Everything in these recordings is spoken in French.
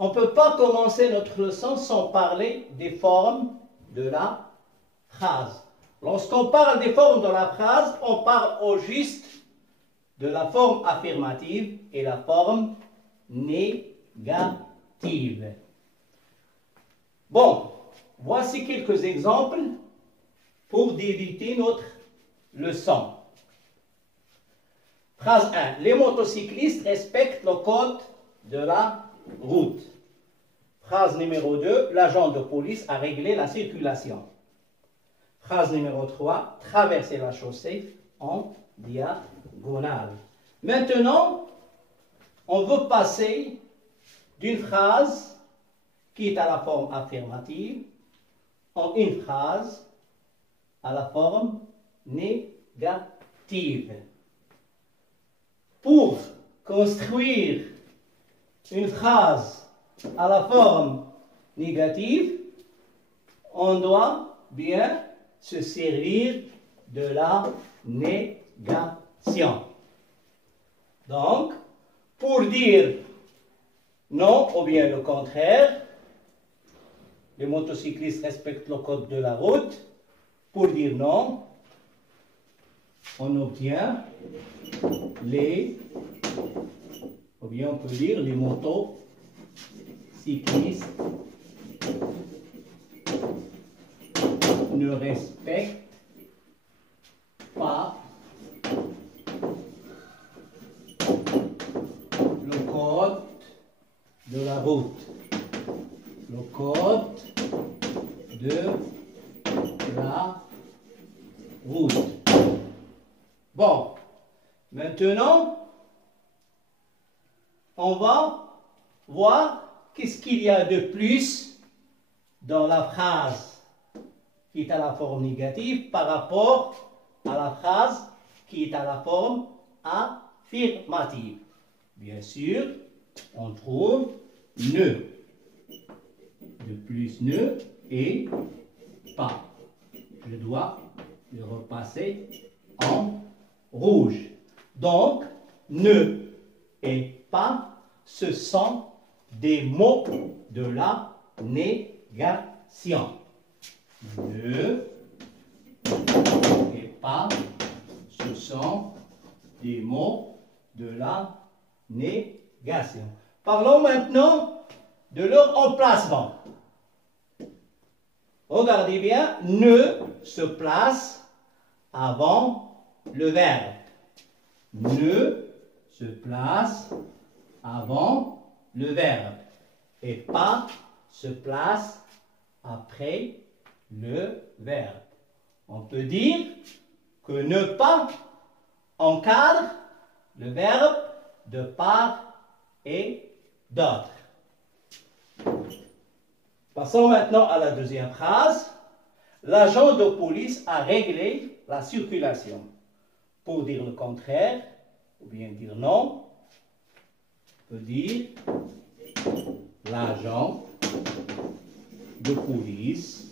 On ne peut pas commencer notre leçon sans parler des formes de la phrase. Lorsqu'on parle des formes de la phrase, on parle au juste de la forme affirmative et la forme négative. Bon, voici quelques exemples pour débuter notre leçon. Phrase 1. Les motocyclistes respectent le code de la route. Phrase numéro 2. L'agent de police a réglé la circulation. Phrase numéro 3. Traverser la chaussée en diagonale. Maintenant, on veut passer d'une phrase qui est à la forme affirmative en une phrase à la forme négative. Pour construire une phrase à la forme négative, on doit bien se servir de la négation. Donc, pour dire non ou bien le contraire, les motocyclistes respectent le code de la route. Pour dire non, on obtient ou bien on peut dire les motocyclistes ne respectent pas le code de la route. Le code de la route. Bon, maintenant, on va voir qu'est-ce qu'il y a de plus dans la phrase qui est à la forme négative par rapport à la phrase qui est à la forme affirmative. Bien sûr, on trouve ne. De plus ne et pas. Je dois le repasser en rouge. Donc, ne et pas, ce sont des mots de la négation. Ne et pas, ce sont des mots de la négation. Parlons maintenant de leur emplacement. Regardez bien, ne se place avant le verbe. Ne se place avant le verbe. Et pas se place après le verbe. On peut dire que ne pas encadre le verbe de part et d'autre. Passons maintenant à la deuxième phrase. L'agent de police a réglé la circulation. Pour dire le contraire, ou bien dire non, on peut dire l'agent de police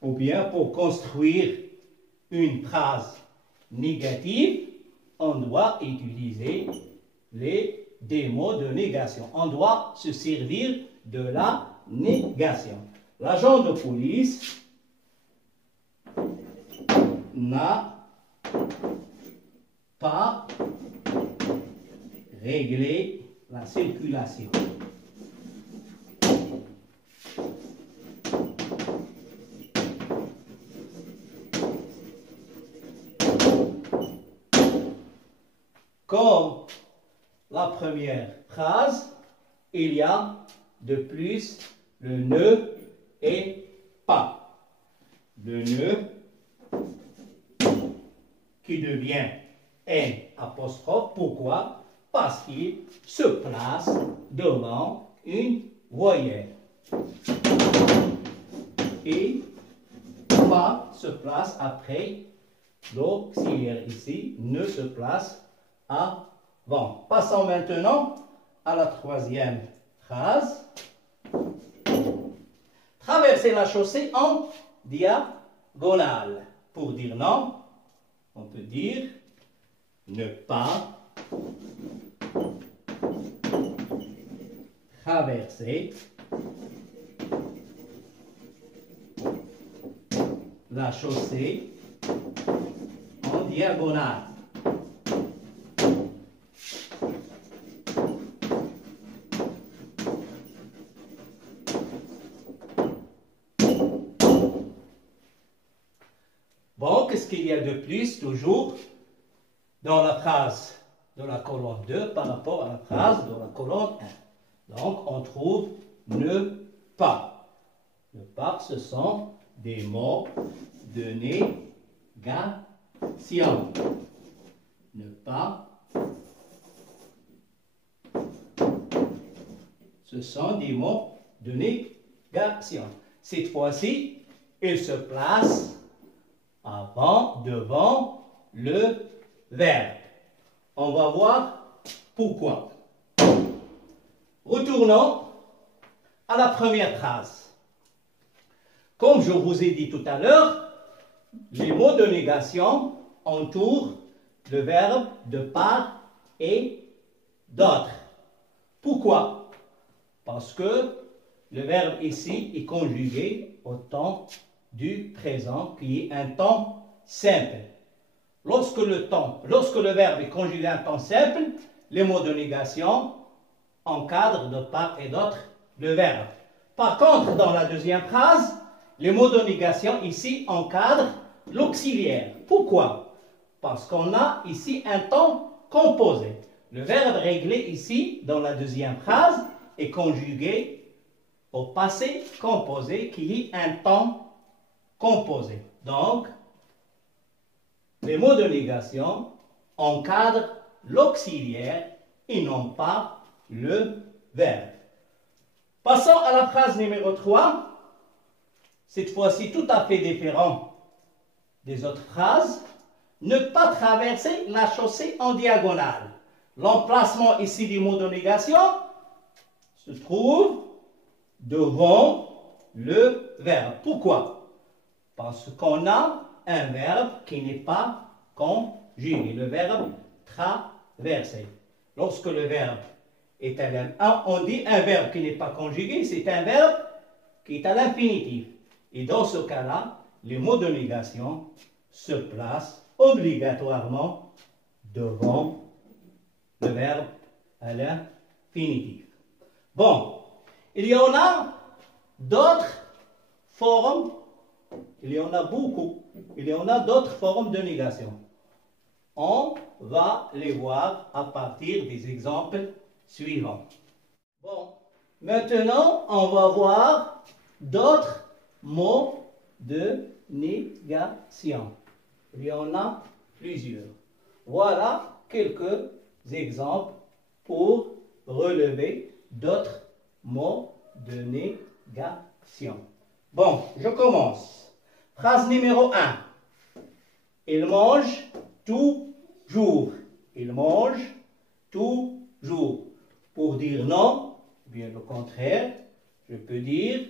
ou bien pour construire une phrase négative, on doit utiliser des mots de négation. On doit se servir de la négation. L'agent de police n'a pas réglé la circulation. Comme la première phrase, il y a de plus le ne et pas. Le ne qui devient un apostrophe. Pourquoi? Parce qu'il se place devant une voyelle. Et pas se place après l'auxiliaire ici, ne se place avant. Passons maintenant à la troisième phrase. Traverser la chaussée en diagonale. Pour dire non, on peut dire ne pas traverser la chaussée en diagonale. Bon, qu'est-ce qu'il y a de plus toujours dans la phrase de la colonne 2 par rapport à la phrase de la colonne 1? Donc, on trouve ne pas. Ne pas, ce sont des mots de négation. Ne pas. Ce sont des mots de négation. Cette fois-ci, ils se placent avant, devant le verbe. On va voir pourquoi. Retournons à la première phrase. Comme je vous ai dit tout à l'heure, les mots de négation entourent le verbe de part et d'autre. Pourquoi? Parce que le verbe ici est conjugué au temps du présent, qui est un temps simple. Lorsque le verbe est conjugué à un temps simple, les mots de négation encadrent de part et d'autre le verbe. Par contre, dans la deuxième phrase, les mots de négation ici encadrent l'auxiliaire. Pourquoi? Parce qu'on a ici un temps composé. Le verbe réglé ici, dans la deuxième phrase, est conjugué au passé composé, qui est un temps composé. Donc, les mots de négation encadrent l'auxiliaire et non pas le verbe. Passons à la phrase numéro 3. Cette fois-ci tout à fait différent des autres phrases. Ne pas traverser la chaussée en diagonale. L'emplacement ici du mot de négation se trouve devant le verbe. Pourquoi? Parce qu'on a un verbe qui n'est pas conjugué, le verbe traverser. Lorsque le verbe est on dit un verbe qui n'est pas conjugué, c'est un verbe qui est à l'infinitif. Et dans ce cas-là, les mots de négation se placent obligatoirement devant le verbe à l'infinitif. Bon, il y en a d'autres formes, il y en a beaucoup, il y en a d'autres formes de négation. On va les voir à partir des exemples suivants. Bon, maintenant, on va voir d'autres mots de négation. Il y en a plusieurs. Voilà quelques exemples pour relever d'autres mots de négation. Bon, je commence. Phrase numéro 1. Il mange toujours. Il mange toujours. Pour dire non, bien le contraire, je peux dire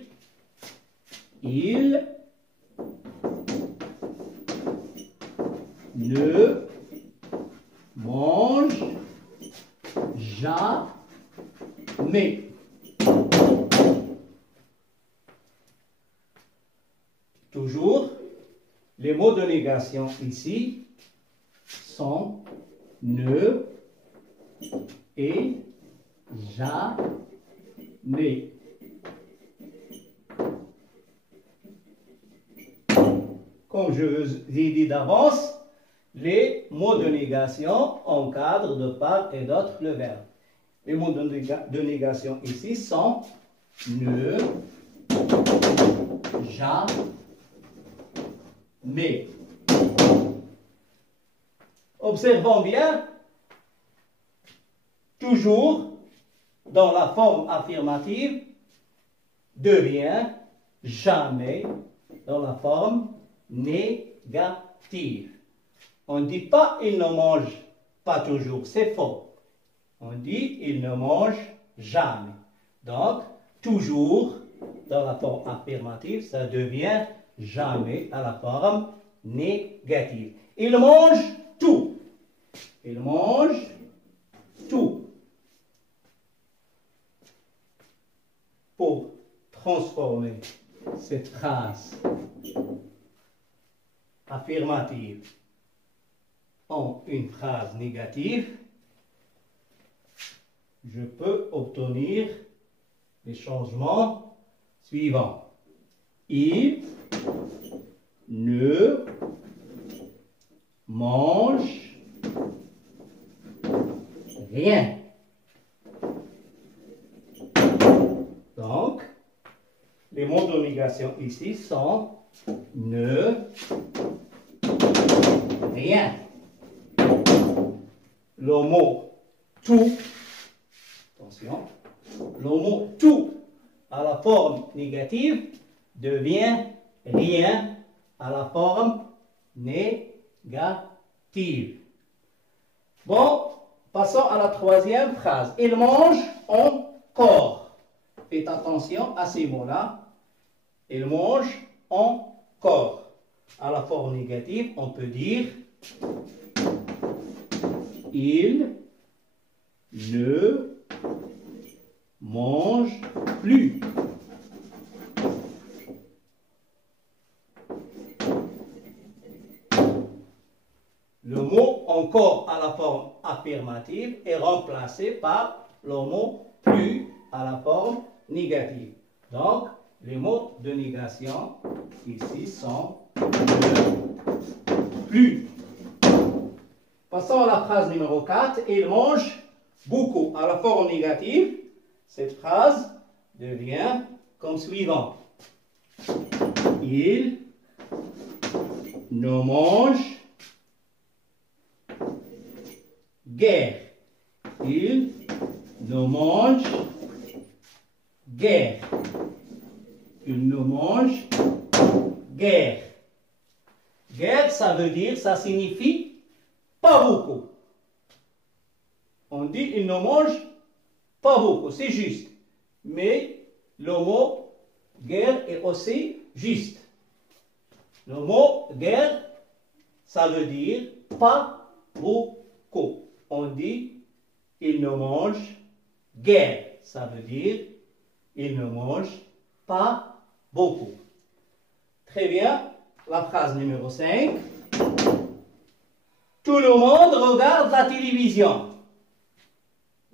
il ne mange jamais. Toujours, les mots de négation ici sont ne et jamais. Comme je vous ai dit d'avance, les mots de négation encadrent de part et d'autre le verbe. Les mots de négation ici sont ne, jamais. Observons bien, toujours dans la forme affirmative devient jamais dans la forme négative. On ne dit pas il ne mange pas toujours, c'est faux. On dit il ne mange jamais. Donc, toujours dans la forme affirmative, ça devient jamais à la forme négative. Il mange tout. Il mange tout. Pour transformer cette phrase affirmative en une phrase négative, je peux obtenir les changements suivants. Il ne mange rien. Donc, les mots de négation ici sont ne, rien. Le mot tout, attention, le mot tout à la forme négative devient rien à la forme négative. Bon, passons à la troisième phrase. Il mange encore. Faites attention à ces mots-là. Il mange encore. À la forme négative, on peut dire il ne mange plus. Le mot encore à la forme affirmative est remplacé par le mot plus à la forme négative. Donc, les mots de négation ici sont ne plus. Passons à la phrase numéro 4. Il mange beaucoup. À la forme négative, cette phrase devient comme suivant. Il ne mange guère. Il ne mange guère. Il ne mange guère. Guère, ça veut dire, ça signifie pas beaucoup. On dit il ne mange pas beaucoup, c'est juste. Mais le mot guère est aussi juste. Le mot guère, ça veut dire pas beaucoup. On dit il ne mange guère. Ça veut dire il ne mange pas beaucoup. Très bien. La phrase numéro 5. Tout le monde regarde la télévision.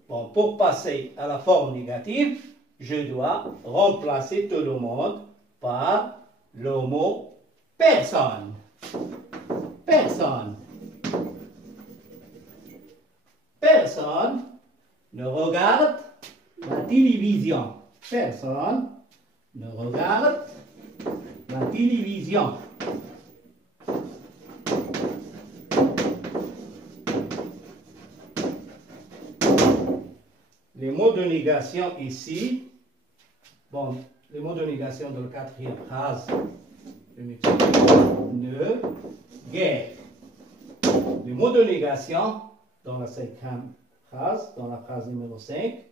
Bon, pour passer à la forme négative, je dois remplacer tout le monde par le mot personne. Personne. Personne ne regarde la télévision. Personne ne regarde la télévision. Les mots de négation ici, bon, les mots de négation de la quatrième phrase, ne, guère. Les mots de négation dans la cinquième phrase, dans la phrase numéro 5,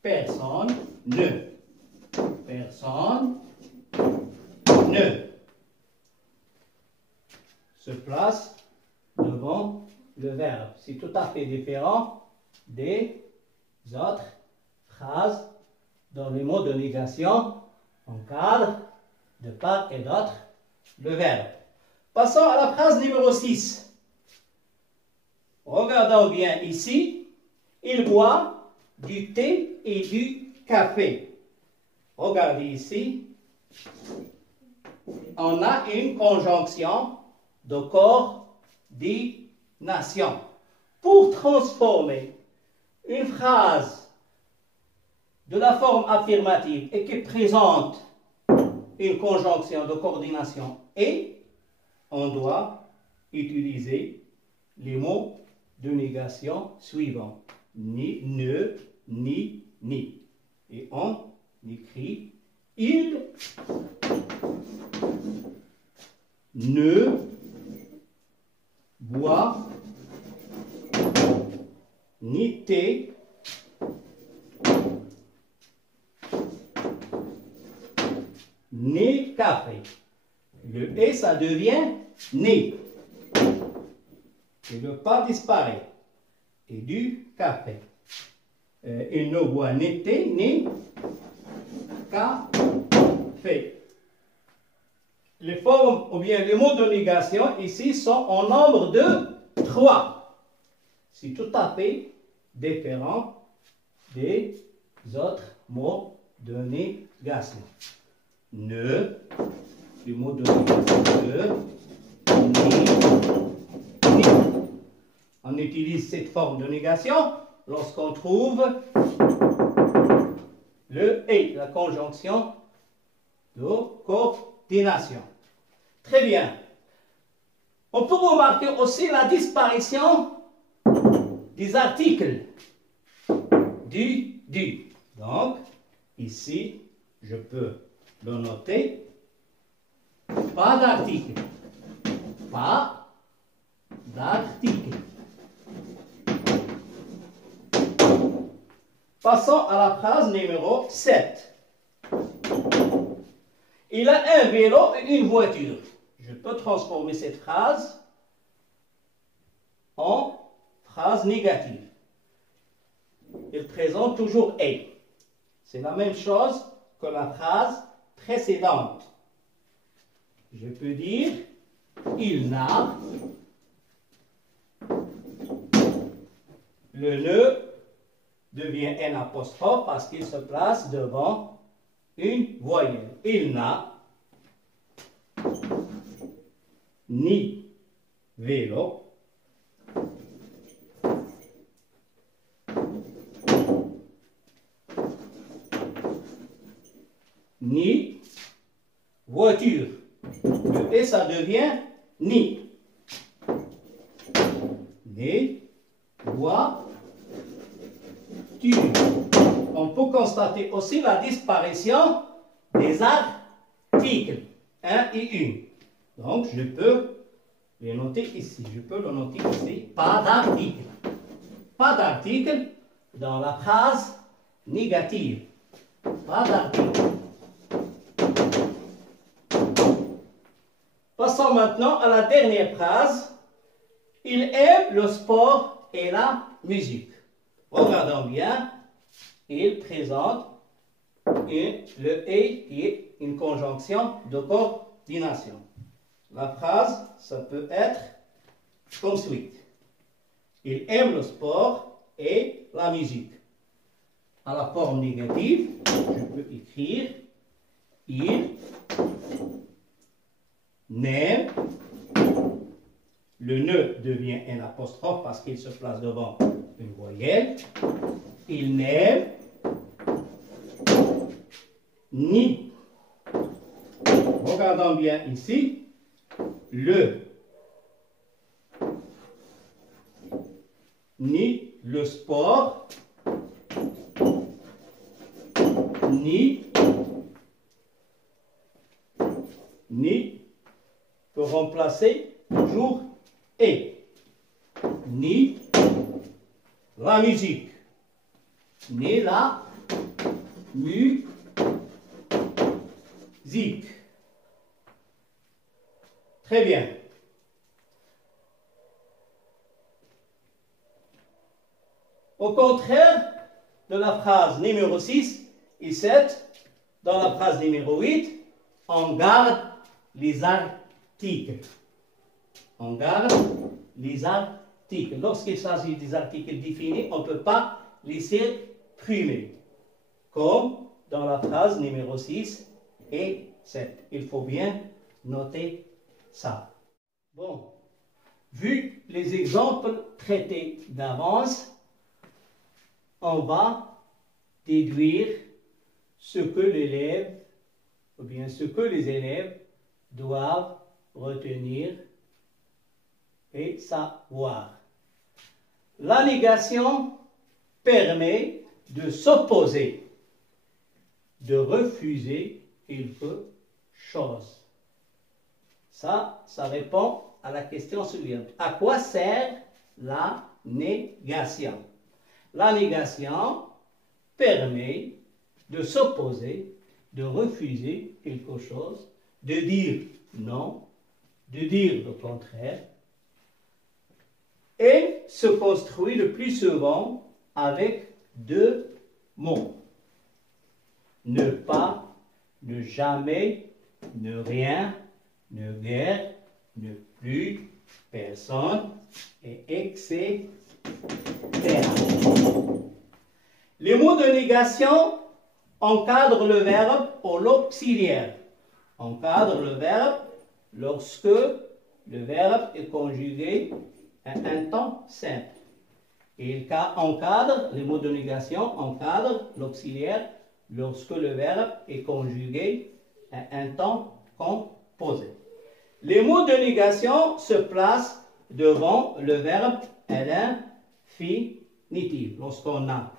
personne ne. Personne ne se place devant le verbe. C'est tout à fait différent des autres phrases dont les mots de négation encadrent de part et d'autre le verbe. Passons à la phrase numéro 6. Regardons bien ici. Il boit du thé et du café. Regardez ici. On a une conjonction de coordination. Pour transformer une phrase de la forme affirmative et qui présente une conjonction de coordination et, on doit utiliser les mots de négation suivants. Ni, ne, ni, ni. Et on écrit il ne boit ni thé ni café. Le et ça devient né. Et le pas disparaît. Et du café. il ne boit ni thé ni café. Les formes ou bien les mots de négation ici sont en nombre de 3. C'est tout à fait différent des autres mots de négation. Ne, le mot de négation, ni. On utilise cette forme de négation lorsqu'on trouve le et, la conjonction de coordination. Très bien. On peut remarquer aussi la disparition des articles du. Donc, ici, je peux le noter. Pas d'article. Pas d'article. Passons à la phrase numéro 7. Il a un vélo et une voiture. Je peux transformer cette phrase en phrase négative. Il présente toujours et. C'est la même chose que la phrase précédente. Je peux dire il n'a. Le ne devient un apostrophe parce qu'il se place devant une voyelle. Il n'a ni vélo, ni voiture. Le et ça devient ni. Ni voiture. On peut constater aussi la disparition des articles, un et une. Donc, je peux les noter ici. Je peux le noter ici. Pas d'article. Pas d'article dans la phrase négative. Pas d'article. Passons maintenant à la dernière phrase. Il aime le sport et la musique. Regardons bien. Il présente le et qui est une conjonction de coordination. La phrase, ça peut être comme suit. Il aime le sport et la musique. À la forme négative, je peux écrire il n'aime. Le ne devient un apostrophe parce qu'il se place devant une voyelle. Il n'aime ni. Regardons bien ici. Ni le sport, ni peut remplacer toujours et. Ni la musique, ni la musique. Très bien. Au contraire de la phrase numéro 6 et 7, dans la phrase numéro 8, on garde les articles. On garde les articles. Lorsqu'il s'agit des articles définis, on ne peut pas les supprimer. Comme dans la phrase numéro 6 et 7. Il faut bien noter ça. Bon, vu les exemples traités d'avance, on va déduire ce que l'élève, ou bien ce que les élèves doivent retenir et savoir. La négation permet de s'opposer, de refuser quelque chose. Ça répond à la question suivante. À quoi sert la négation? La négation permet de s'opposer, de refuser quelque chose, de dire non, de dire le contraire, et se construit le plus souvent avec deux mots. Ne pas, ne jamais, ne rien, ne guère, ne plus, personne, et etc. Les mots de négation encadrent le verbe ou l'auxiliaire. Encadrent le verbe lorsque le verbe est conjugué à un temps simple. Et il encadre, les mots de négation encadrent l'auxiliaire lorsque le verbe est conjugué à un temps composé. Les mots de négation se placent devant le verbe à l'infinitif. Lorsqu'on a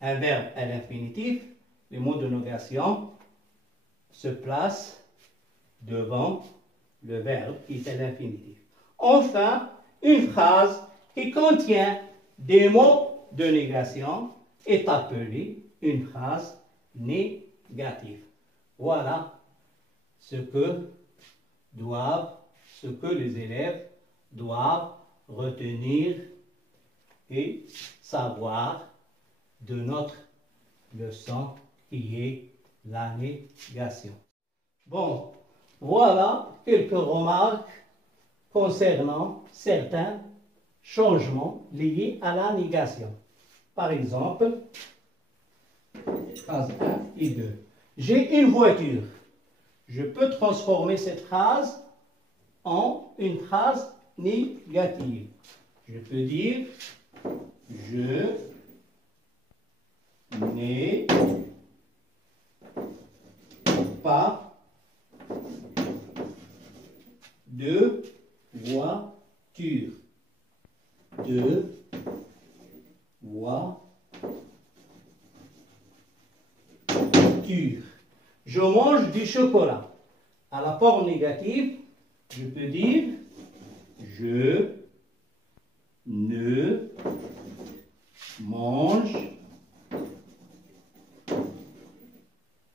un verbe à l'infinitif, les mots de négation se placent devant le verbe qui est à l'infinitif. Enfin, une phrase qui contient des mots de négation est appelée une phrase négative. Voilà ce que les élèves doivent retenir et savoir de notre leçon qui est la négation. Bon, voilà quelques remarques concernant certains changements liés à la négation. Par exemple, phrase 1 et 2. J'ai une voiture. Je peux transformer cette phrase en une phrase négative. Je peux dire je n'ai pas de voiture. De voiture. Je mange du chocolat. À la forme négative, je peux dire je ne mange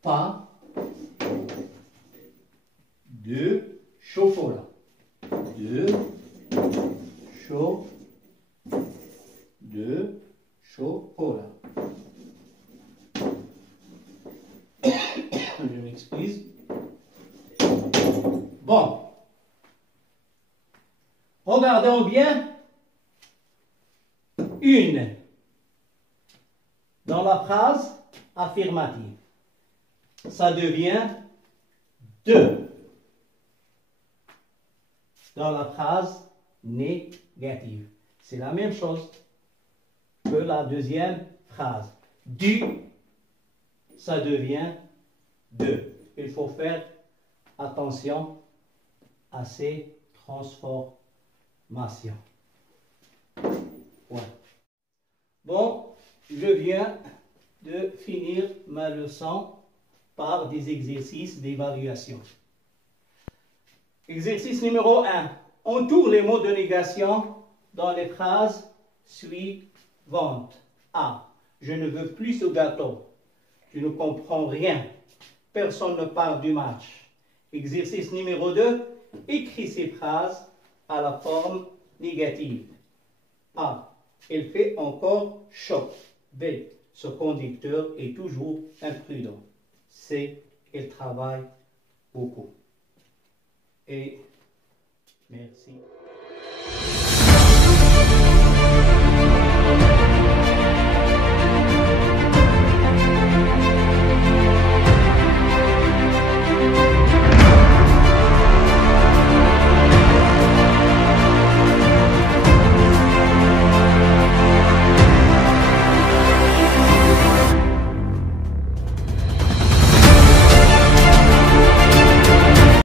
pas de chocolat. De chocolat. Je m'excuse. Bon. Regardons bien une dans la phrase affirmative. Ça devient deux dans la phrase négative. C'est la même chose que la deuxième phrase. Du, ça devient deux. Il faut faire attention à ces transformations. Ouais. Bon, je viens de finir ma leçon par des exercices d'évaluation. Exercice numéro 1. Entoure les mots de négation dans les phrases suivantes. A. Je ne veux plus ce gâteau. Je ne comprends rien. Personne ne parle du match. Exercice numéro 2. Écris ces phrases à la forme négative. A. Il fait encore chaud. B. Ce conducteur est toujours imprudent. C. Il travaille beaucoup. Et merci.